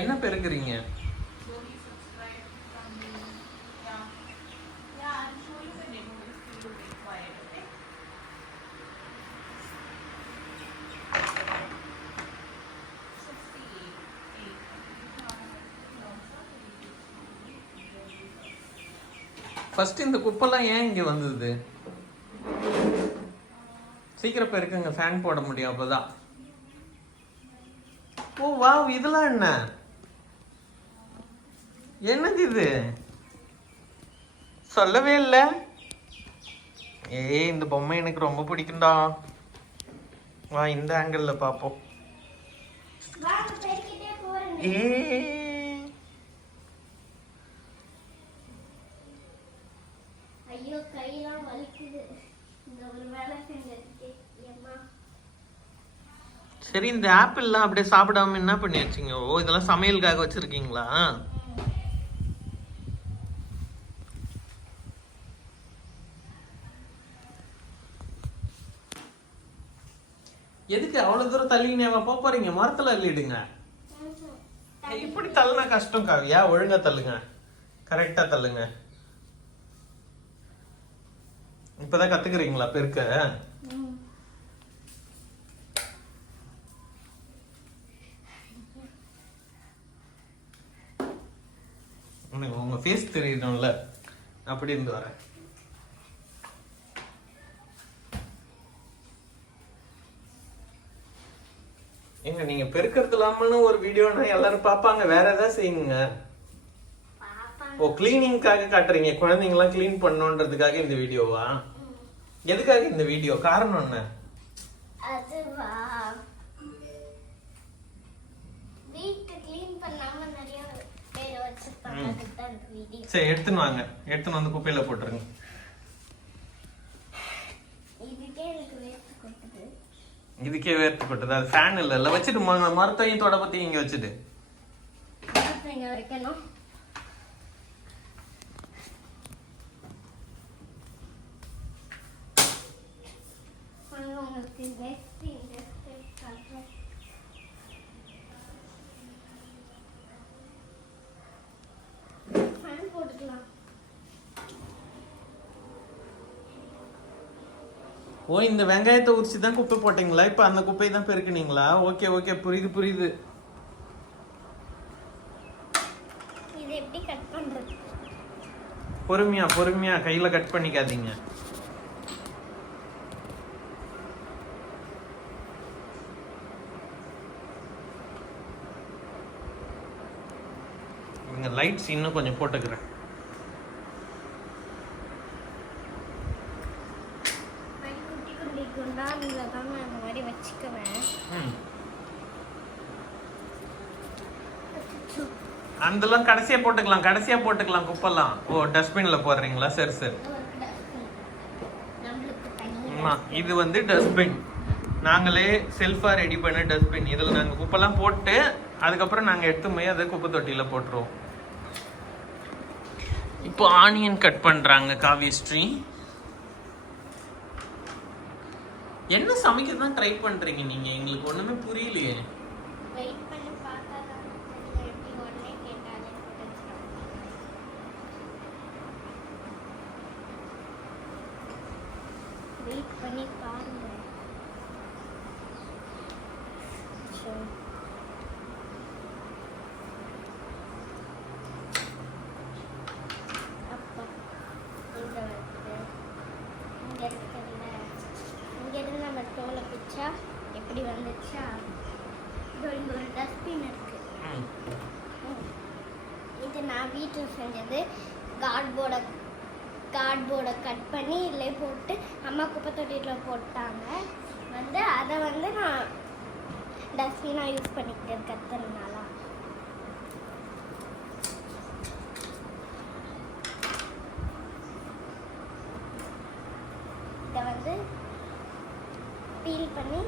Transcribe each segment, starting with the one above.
என்ன பெருக்குறீங்க? ஃபர்ஸ்ட் இந்த குப்பெல்லாம் ஏன் இங்க வந்தது? சீக்கிரம் பெருக்குங்க, ஃபேன் போட முடியும் அப்பதான். ஓ வாவ், இதெல்லாம் என்ன? என்னது இது? சொல்லவே இல்லை. ஏய், இந்த பொம்மை எனக்கு ரொம்ப பிடிக்கும்டா. வா இந்த ஆங்கிள் பாப்போம். ஐயோ கையெல்லாம் வலிக்குது. இந்த ஒரு வேலை செஞ்சதுக்கே ஏம்மா. சரி, இந்த ஆப்பிள்லாம் அப்படியே சாப்பிடாம என்ன பண்ணி வச்சீங்க? ஓ, இதெல்லாம் சமையலுக்காக வச்சிருக்கீங்களா? எதுக்கு அவ்வளவு தூரம் தள்ளினேவா போறீங்க? மரத்துல அள்ளிடுங்க. இப்படி தள்ளுனா கஷ்டம் காவியா, ஒழுங்கா தள்ளுங்க, கரெக்டா தள்ளுங்க. இப்பதான் கத்துக்கிறீங்களா பெருக்க? உங்க ஃபேஸ் தெரியணும்ல, அப்படி இருந்து வரேன். எங்க நீங்க பெருக்கிறது இல்லாமனு ஒரு வீடியோனா எல்லாரும் பாப்பாங்க, வேற ஏதாவது செய்யுங்க. ஓ, கிளீனிங்காக காட்டுறீங்க, குழந்தைங்க எல்லாம் கிளீன் பண்ணணும்ன்றதுக்காக இந்த வீடியோவா? எதுக்காக இந்த வீடியோ? காரணம் என்ன? அதுவா, வீட்டு க்ளீன் பண்ணாம நிறைய பேர் வச்சிருப்பாங்க, அதுதான் இந்த வீடியோ. சரி, எடுத்துன்னு வாங்க, எடுத்துன்னு வந்து குப்பையில போட்டுருங்க. இதுக்கே வேர்த்து கொட்டுது. அது ஃபேன் இல்ல, வச்சுட்டு மரத்தையும் தொடப்பத்தையும் இங்க வச்சுட்டு வைக்கணும். ஓ, இந்த வெங்காயத்தை உரிச்சு தான் குப்பை போட்டீங்களா? இப்ப அந்த குப்பையை தான் பெருக்குனீங்களா? ஓகே ஓகே, புரியுது புரியுது. இது எப்படி கட் பண்றது? பொறுமையா பொறுமையா, கையில கட் பண்ணிக்காதீங்க. இங்க லைட்ஸ் இன்னும் கொஞ்சம் போட்டுக்கிறேன். அதெல்லாம் கடைசியா போட்டுக்கலாம், கடைசியா போட்டுக்கலாம் குப்பெல்லாம். ஓ, டஸ்ட்பின்ல போடுறீங்களா? சரி சரி. இது வந்து டஸ்ட்பின், நாங்களே செல்ஃபா ரெடி பண்ண டஸ்ட்பின். இதுல நாங்க குப்பெல்லாம் போட்டு அதுக்கப்புறம் நாங்க எடுத்து போய் அதை குப்பை தொட்டியில போட்டுருவோம். இப்போ ஆனியன் கட் பண்றாங்க காவியஸ்ரீ. என்ன சமைக்க தான் ட்ரை பண்றீங்க நீங்க? எங்களுக்கு ஒண்ணுமே புரியலையே. வெயிட் பண்ணி பாருங்க. அப்பா இங்க வந்து இங்க இருக்குல்ல, இங்க இருந்து நம்ம தோலை பிச்சா எப்படி வந்துச்சா? இங்க ஒரு டஸ்ட்பின் இருக்கு. இது நான் வீட்டில் செஞ்சது. கார்ட்போர்டை கட் பண்ணி இதில் போட்டு அம்மா குப்பை தொட்டியில் போட்டாங்க. வந்து அதை வந்து நான் டஸ்ட்பினாக யூஸ் பண்ணிக்கிட்டேன் கற்றுனால. இதை வந்து பீல் பண்ணி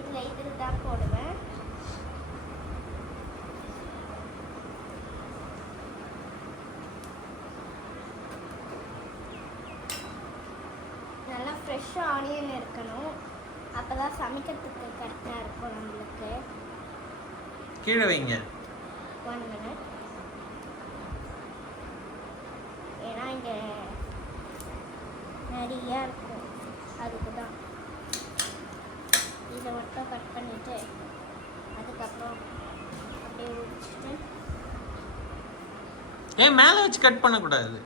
இதில் தான் போடுவேன். நல்லா ஃப்ரெஷ்ஷாக ஆனியன் இருக்கணும், அப்போ தான் சமைக்கிறதுக்கு கரெக்டாக இருக்கும் நம்மளுக்கு. கீழே வைங்க. 1 minute. ஏன்னா இங்கே நிறைய இருக்கும், அதுக்கு தான். இதை மட்டும் கட் பண்ணிவிட்டு அதுக்கப்புறம் அப்படியே உரிச்சிட்டு. ஏன் மேலே வச்சு கட் பண்ணக்கூடாது?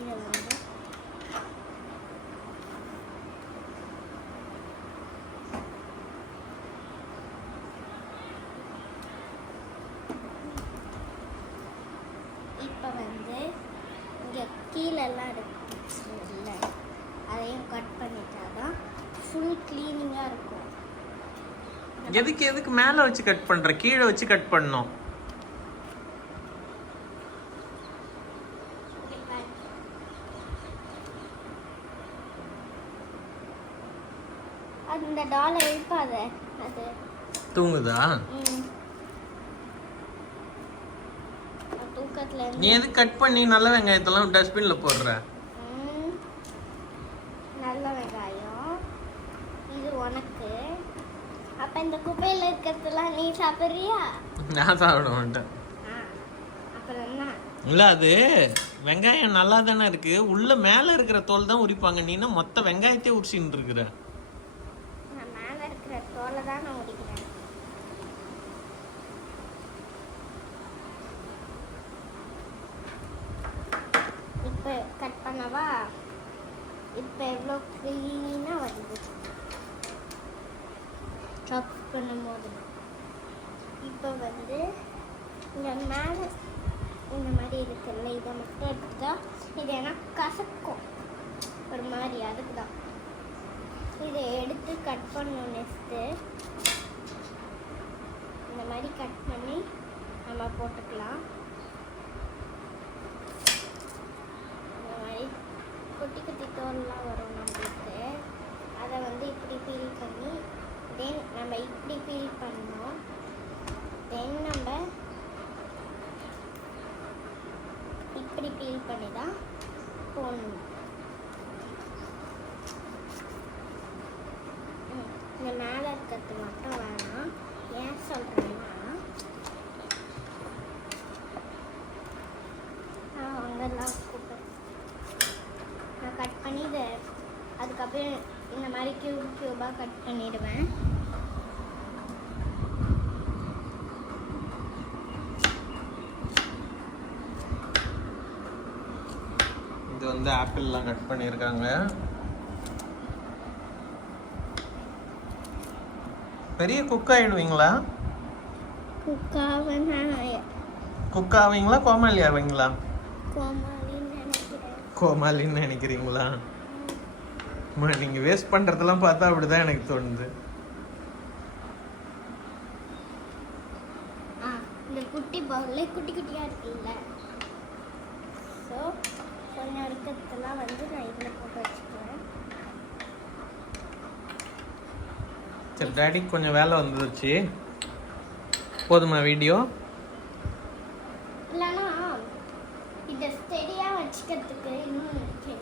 இதை வந்து இப்போ வந்து இங்கே கீழெல்லாம் இருக்குல்ல, அதையும் கட் பண்ணிட்டாதான் ஃபுல் க்ளீனிங்காக இருக்கும். எதுக்கு மேலே வச்சு கட் பண்ற? கீழே வச்சு கட் பண்ணோம். அந்த டாலை எழுப்பாத, அது தூங்குதா? தூக்கத்துல நீ எது கட் பண்ணி நல்ல வெங்காயத்தெல்லாம் டஸ்ட்பின்ல போடுற? நல்ல வெங்காயம் இது உனக்கு. அப்ப இந்த குப்பையில இருக்கிறதெல்லாம் நீ சாப்பிடுறியா? நான் சாப்பிட மாட்டேன். அப்புறம் என்ன? இல்ல, அது வெங்காயம் நல்லா தானே இருக்கு, உள்ள மேல இருக்கிற தோல் தான் உரிப்பாங்க. நீனா மொத்த வெங்காயத்தையே உரிச்சின்னு இருக்கிற. நான் மேல இருக்கிற தோலை தான் நான் உரிக்கிறேன். இப்போ கட் பண்ணவா? இப்போ எவ்வளோ க்ளீனாக வருது சாப் பண்ணும்போது. இப்போ வந்து இந்த மேலே இந்த மாதிரி இருக்குல்ல, இதை மட்டும் எடுத்துட்டா இது எனக்கு கசக்கும் ஒரு மாதிரி, அதுக்கு தான் இதை எடுத்து கட் பண்ணணும். நெக்ஸ்ட்டு இந்த மாதிரி கட் பண்ணி நம்ம போட்டுக்கலாம். இந்த மாதிரி குட்டி குட்டி தோல்லாம் வரும் நம்மளுக்கு, அதை வந்து இப்படி பீல் பண்ணி தென் நம்ம இப்படி பீல் பண்ணோம். தென் நம்ம இப்படி பீல் பண்ணி தான் போடணும். இந்த மேலே இருக்கிறது மட்டும் வேணாம். ஏன் சொல்கிறேன்னா, அங்கெல்லாம் கூப்பிட்டு நான் கட் பண்ணி இதை அதுக்கப்புறம் இந்த மாதிரி க்யூபாக கட் பண்ணிடுவேன். இது வந்து ஆப்பிள்லாம் கட் பண்ணியிருக்காங்க. பெரிய குக் ஆயிடுவீங்களா? குக் ஆவீங்களா கோமாளி ஆவீங்களா? கோமாளின்னு நினைக்கிறீங்களா? நீங்க வேஸ்ட் பண்றதெல்லாம் பார்த்தா அப்படிதான் எனக்கு தோணுது. இந்த குட்டி பவுல்ல குட்டி குட்டியா இருக்குல்ல, ஸோ கொஞ்சம் இருக்கிறதெல்லாம் வந்து நான் இதில் போட்டு வச்சுக்குவேன். சரி, டாடிக்கு கொஞ்சம் வேலை வந்துருச்சு. போதுமா வீடியோ? இல்லைன்னா இதை ஸ்டெடியாக வச்சுக்கிறதுக்கு இன்னும் இருக்கு.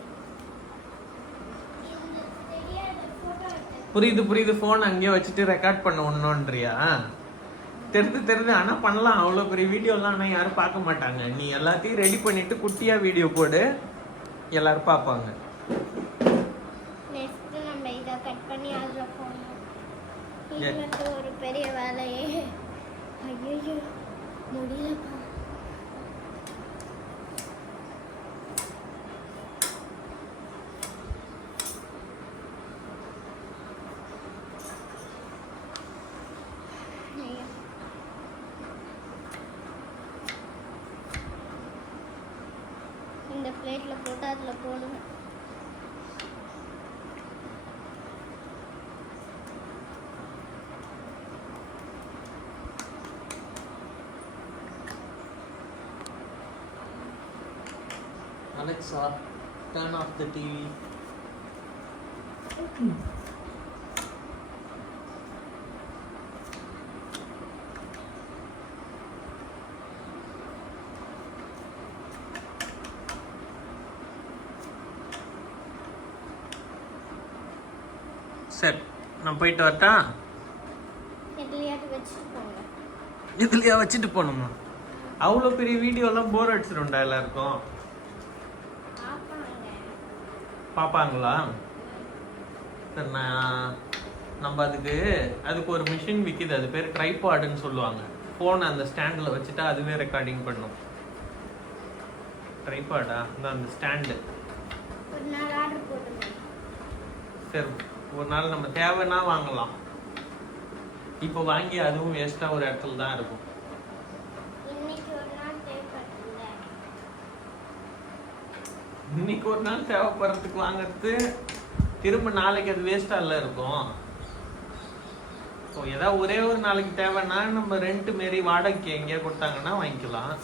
புரியுது. ஃபோன் அங்கேயே வச்சுட்டு ரெக்கார்ட் பண்ண ஒண்ணுன்றியா? தெரிந்து ஆனால் பண்ணலாம். அவ்வளோ பெரிய வீடியோலாம் ஆனால் யாரும் பார்க்க மாட்டாங்க. நீ எல்லாத்தையும் ரெடி பண்ணிட்டு குட்டியா வீடியோ போடு, எல்லாரும் பார்ப்பாங்க. நெக்ஸ்ட் நம்ம இதை கட் பண்ணி அதில் போடணும். இதுக்கு ஒரு பெரிய வேலையே. ஐயோ முடியலப்பா. இந்த பிளேட்ல போட்டு அதில் போடுவேன். Alexa, turn off the TV. சரி, நான் போயிட்டு வரட்டா? எதுலயாவது வச்சுட்டு போங்க. இதுலயா வச்சுட்டு போகணுமா? அவ்வளோ பெரிய வீடியோலாம் போர் அடிச்சிடும்டா எல்லாருக்கும். பாப்பாங்க. பார்ப்பாங்களா? சரி, நம்ம அதுக்கு ஒரு மிஷின் விற்கிது. அது பேர் ட்ரைபாடுன்னு சொல்லுவாங்க. ஃபோனை அந்த ஸ்டாண்டில் வச்சுட்டா அதுவே ரெக்கார்டிங் பண்ணும். ட்ரைபாடா? அந்த ஸ்டாண்டு. ஒரு நாள் ஆர்டர் போடுங்க. சரி, ஒரு நாள் நம்ம தேவைன்னா வாங்கலாம். இப்போ வாங்கி அதுவும் வேஸ்ட்டாக ஒரு இடத்துல தான் இருக்கும். இன்னைக்கு ஒரு நாள் தேவைப்படுதுல்ல. இன்னைக்கு ஒரு நாள் தேவைப்படுறதுக்கு வாங்குறது, திரும்ப நாளைக்கு அது வேஸ்ட்டாக இருக்கும். ஸோ ஏதாவது ஒரே ஒரு நாளைக்கு தேவைன்னா நம்ம ரெண்ட் மாரி வாடகைக்கு எங்கேயா கொடுத்தாங்கன்னா வாங்கிக்கலாம்.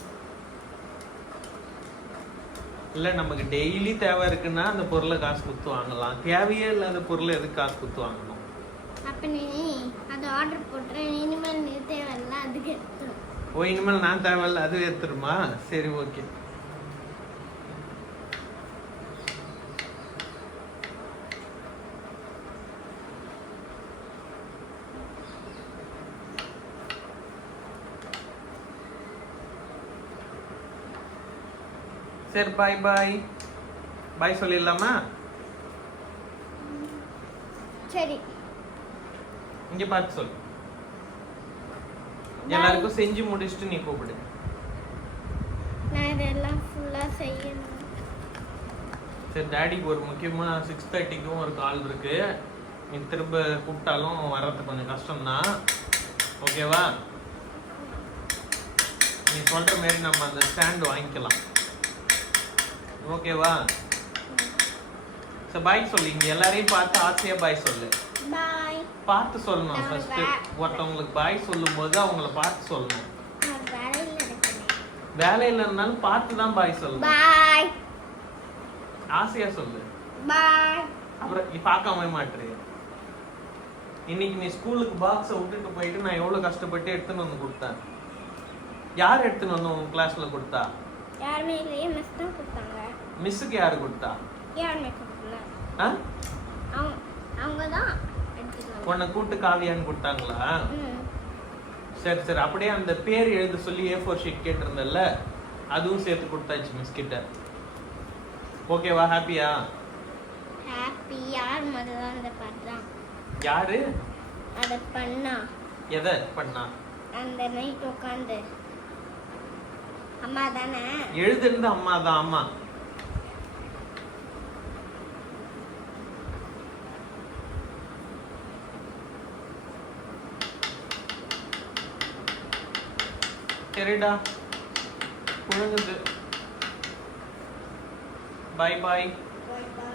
இல்லை நமக்கு டெய்லி தேவை இருக்குன்னா அந்த பொருளை காசு கொடுத்து வாங்கலாம். தேவையே இல்லாத பொருளை எதுக்கு காசு கொடுத்து வாங்கணும்? அப்போ நீ அதை ஆர்டர் போட்டுறேன். இனிமேல் நீ தேவையில்ல, அதுக்கு எடுத்துரும். ஓ, இனிமேல் நான் தேவையில்ல அது எடுத்துருமா? சரி, ஓகே. சரி, பாய் பாய். பாய் சொல்லிடலாமா? சரி, இங்க பார்த்து சொல்லு. எல்லாருக்கும் செஞ்சு முடிச்சுட்டு நீ கூப்பிடு. நான் இதெல்லாம் ஃபுல்லா செய்யணும். சரி, டாடிக்கு ஒரு முக்கியமான 6:30க்கும் ஒரு கால் இருக்கு. நீ திரும்ப கூப்பிட்டாலும் வர்றது கொஞ்சம் கஷ்டம்தான். ஓகேவா? நீ சொல்ற மாதிரி நம்ம அந்த ஸ்டாண்ட் வாங்கிக்கலாம். ஓகேவா? சரி, பாய் சொல்லு. இங்க எல்லாரையும் பார்த்து ஆசையா பாய் சொல்லு. பாய். பார்த்து சொல்லணும். ஃபர்ஸ்ட் ஒருத்தவங்களுக்கு பாய் சொல்லும்போது அவங்கள பார்த்து சொல்லணும். நான் வேலையில இருக்கேன். வேலையில இருந்தாலும் பார்த்து தான் பாய் சொல்லணும். பாய். ஆசையா சொல்லு. பாய். அப்புறம் நீ பார்க்காம மாட்டுறிய. இன்னைக்கு நீ ஸ்கூலுக்கு பாக்ஸை விட்டுட்டு போயிட்டு நான் எவ்வளவு கஷ்டப்பட்டு எடுத்துன்னு வந்து கொடுத்தேன். யார் எடுத்துன்னு வந்து உங்க கிளாஸ்ல கொடுத்தா? யாருமே இல்லையே, மிஸ் தான் கொடுத்தாங்க. மிஸ்ஸுக்கு யாரு கொடுத்தா? யாருமே கொடுக்கல. அவங்க தான் எடுத்துட்டு உன்னை கூட்டு காவியான்னு கொடுத்தாங்களா? ம். சரி சரி, அப்படியே அந்த பேர் எழுத சொல்லி A4 ஷீட் கேட்டிருந்தல்ல, அதுவும் சேர்த்து கொடுத்தாச்சு மிஸ் கிட்ட. ஓகேவா? ஹாப்பியா? ஹாப்பி. யார் முதல்ல அந்த பண்றான்? யாரு அத பண்ணா? எதை பண்ணா? அந்த நைட் உட்காந்து. அம்மா தானே எழுதுனது? அம்மா தான். அம்மா சரிடா, புழுங்குது. பாய் பாய். பாய் பாய்.